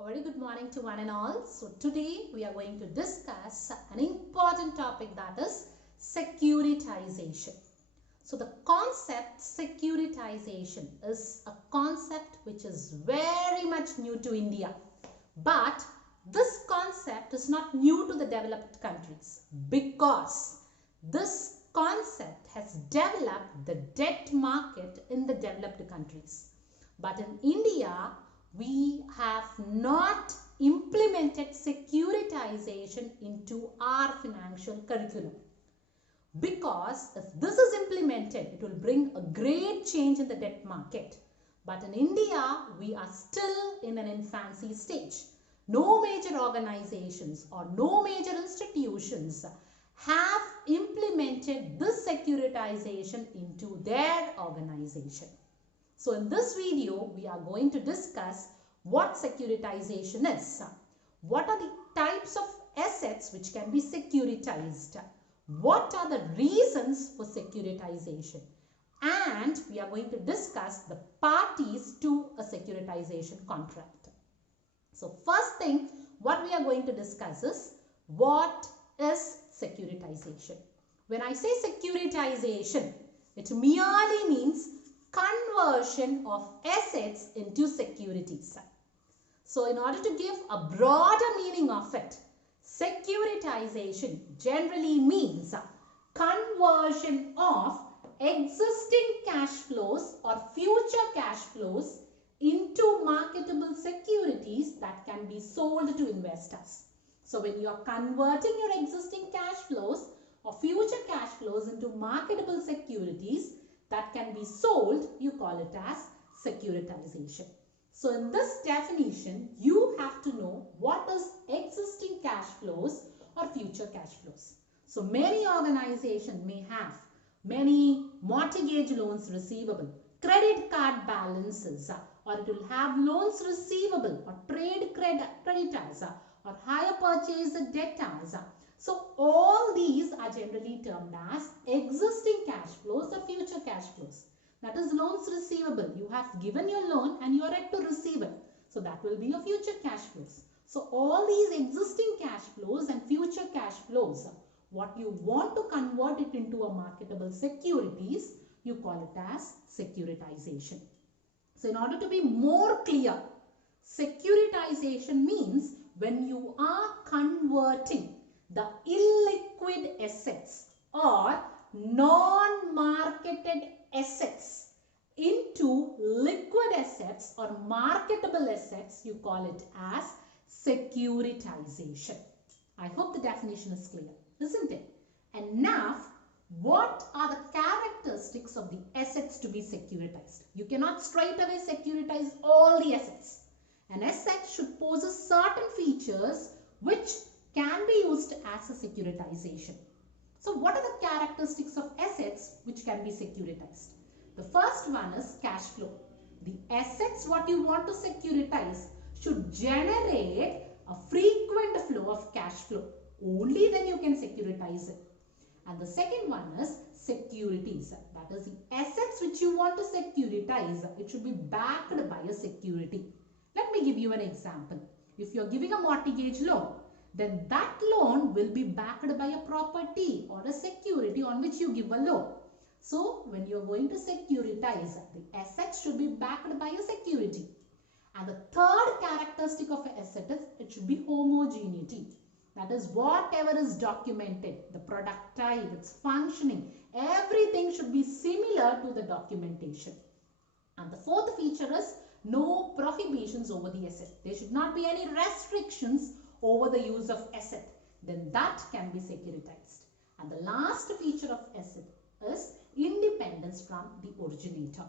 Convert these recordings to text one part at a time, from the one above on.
A very good morning to one and all. So today we are going to discuss an important topic, that is securitization. So the concept securitization is a concept which is very much new to India. But this concept is not new to the developed countries because this concept has developed the debt market in the developed countries. But in India, we have not implemented securitization into our financial curriculum. Because if this is implemented, it will bring a great change in the debt market. But in India, we are still in an infancy stage. No major organizations or no major institutions have implemented this securitization into their organization. So in this video, we are going to discuss what securitization is. What are the types of assets which can be securitized? What are the reasons for securitization? And we are going to discuss the parties to a securitization contract. So first thing, what we are going to discuss is what is securitization. When I say securitization, it merely means conversion of assets into securities. So in order to give a broader meaning of it, securitization generally means conversion of existing cash flows or future cash flows into marketable securities that can be sold to investors. So when you are converting your existing cash flows or future cash flows into marketable securities that can be sold, you call it as securitization. So in this definition, you have to know what is existing cash flows or future cash flows. So many organizations may have many mortgage loans receivable, credit card balances, or it will have loans receivable or trade creditors or hire purchase debtors. So all these are generally termed as existing cash flows or future cash flows. That is loans receivable. You have given your loan and you are yet to receive it. So that will be your future cash flows. So all these existing cash flows and future cash flows, what you want to convert it into a marketable securities, you call it as securitization. So in order to be more clear, securitization means when you are converting the illiquid assets or non-marketed assets into liquid assets or marketable assets, you call it as securitization. I hope the definition is clear, isn't it? And now, what are the characteristics of the assets to be securitized? You cannot straight away securitize all the assets. An asset should possess certain features which can be used as a securitization. So what are the characteristics of assets which can be securitized? The first one is cash flow. The assets what you want to securitize should generate a frequent flow of cash flow. Only then you can securitize it. And the second one is securities. That is the assets which you want to securitize. It should be backed by a security. Let me give you an example. If you are giving a mortgage loan, then that loan will be backed by a property or a security on which you give a loan. So when you are going to securitize, the assets should be backed by a security. And the third characteristic of an asset is it should be homogeneity. That is, whatever is documented, the product type, its functioning, everything should be similar to the documentation. And the fourth feature is no prohibitions over the asset. There should not be any restrictions over the use of asset. Then that can be securitized. And the last feature of asset is independence from the originator.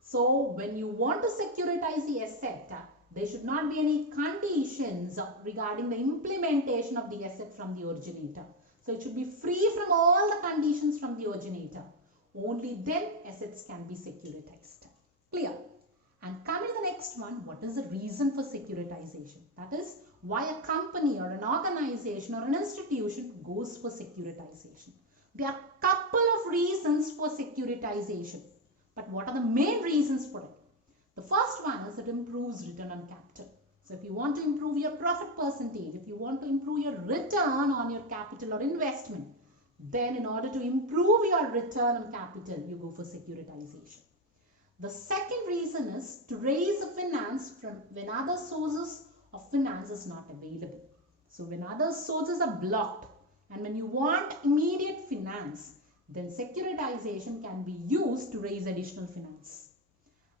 So when you want to securitize the asset, there should not be any conditions regarding the implementation of the asset from the originator. So it should be free from all the conditions from the originator. Only then assets can be securitized. Clear? And coming to the next one, what is the reason for securitization? That is why a company or an organization or an institution goes for securitization. There are a couple of reasons for securitization. But what are the main reasons for it? The first one is it improves return on capital. So if you want to improve your profit percentage, if you want to improve your return on your capital or investment, then in order to improve your return on capital, you go for securitization. The second reason is to raise a finance from when other sources of finance is not available. So when other sources are blocked and when you want immediate finance, then securitization can be used to raise additional finance.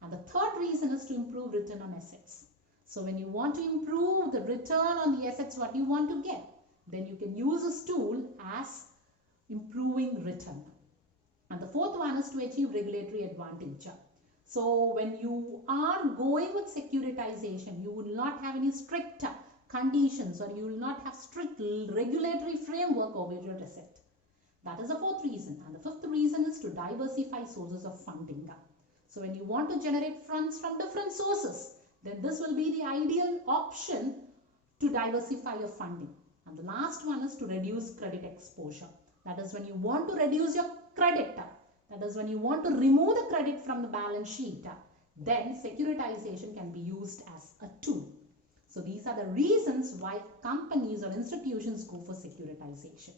And the third reason is to improve return on assets. So when you want to improve the return on the assets what you want to get, then you can use this tool as improving return. And the fourth one is to achieve regulatory advantage. So when you are going with securitization, you will not have any strict conditions or you will not have strict regulatory framework over your asset. That is the fourth reason. And the fifth reason is to diversify sources of funding. So when you want to generate funds from different sources, then this will be the ideal option to diversify your funding. And the last one is to reduce credit exposure. That is when you want to reduce your credit. That is when you want to remove the credit from the balance sheet. Then securitization can be used as a tool. So these are the reasons why companies or institutions go for securitization.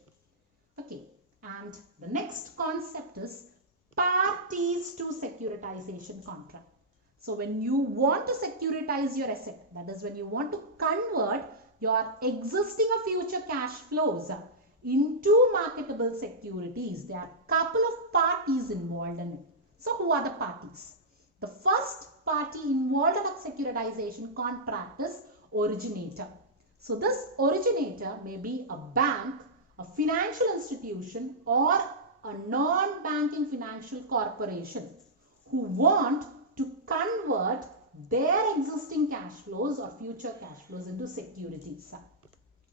Okay, and the next concept is parties to securitization contract. So when you want to securitize your asset, that is when you want to convert your existing or future cash flows into marketable securities, there are a couple of parties involved in it. So who are the parties? The first party involved in a securitization contract is originator. So this originator may be a bank, a financial institution or a non-banking financial corporation who want to convert their existing cash flows or future cash flows into securities.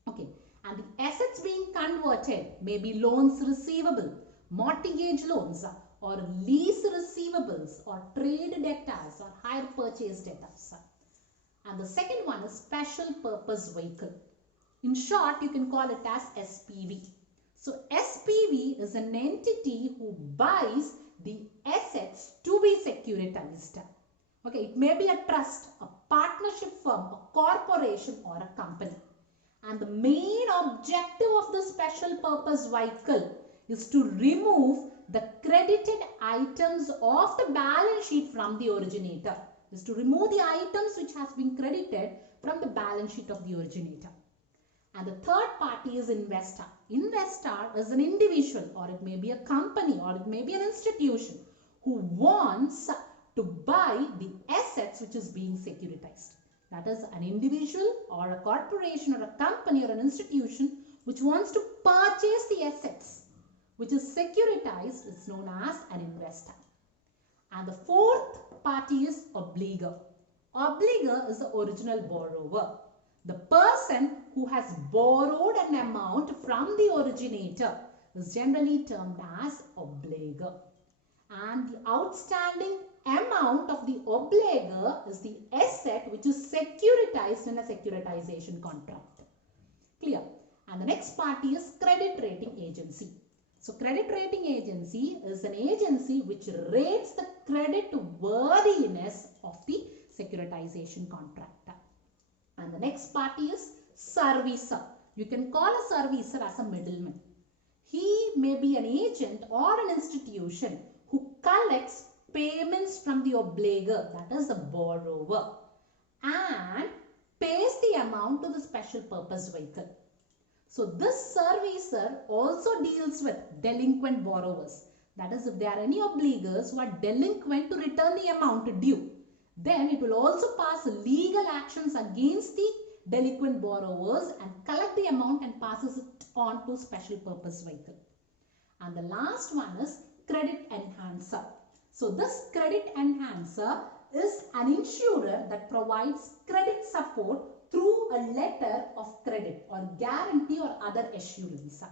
Okay. And the assets being converted may be loans receivable, mortgage loans or lease receivables or trade debtors or hire purchase debtors. And the second one is special purpose vehicle. In short, you can call it as SPV. So SPV is an entity who buys the assets to be securitized. Okay, it may be a trust, a partnership firm, a corporation or a company. And the main objective of the special purpose vehicle is to remove the credited items of the balance sheet from the originator. Is to remove the items which has been credited from the balance sheet of the originator. And the third party is investor. Investor is an individual or it may be a company or it may be an institution who wants to buy the assets which is being securitized. That is an individual or a corporation or a company or an institution which wants to purchase the assets which is securitized is known as an investor. And the fourth party is obligor. Obligor is the original borrower. The person who has borrowed an amount from the originator is generally termed as obligor. And the outstanding amount of the obligor is the asset which is securitized in a securitization contract. Clear? And the next party is credit rating agency. So credit rating agency is an agency which rates the credit worthiness of the securitization contract. And the next party is servicer. You can call a servicer as a middleman. He may be an agent or an institution who collects payments from the obligor, that is the borrower, and pays the amount to the special purpose vehicle. So this servicer also deals with delinquent borrowers. That is, if there are any obligors who are delinquent to return the amount due, then it will also pass legal actions against the delinquent borrowers and collect the amount and passes it on to special purpose vehicle. And the last one is credit enhancer. So this credit enhancer is an insurer that provides credit support through a letter of credit or guarantee or other assurance.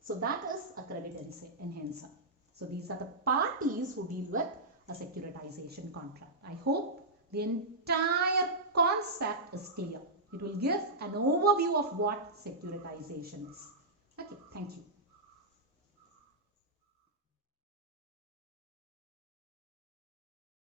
So that is a credit enhancer. So these are the parties who deal with a securitization contract. I hope the entire concept is clear. It will give an overview of what securitization is. Okay, thank you.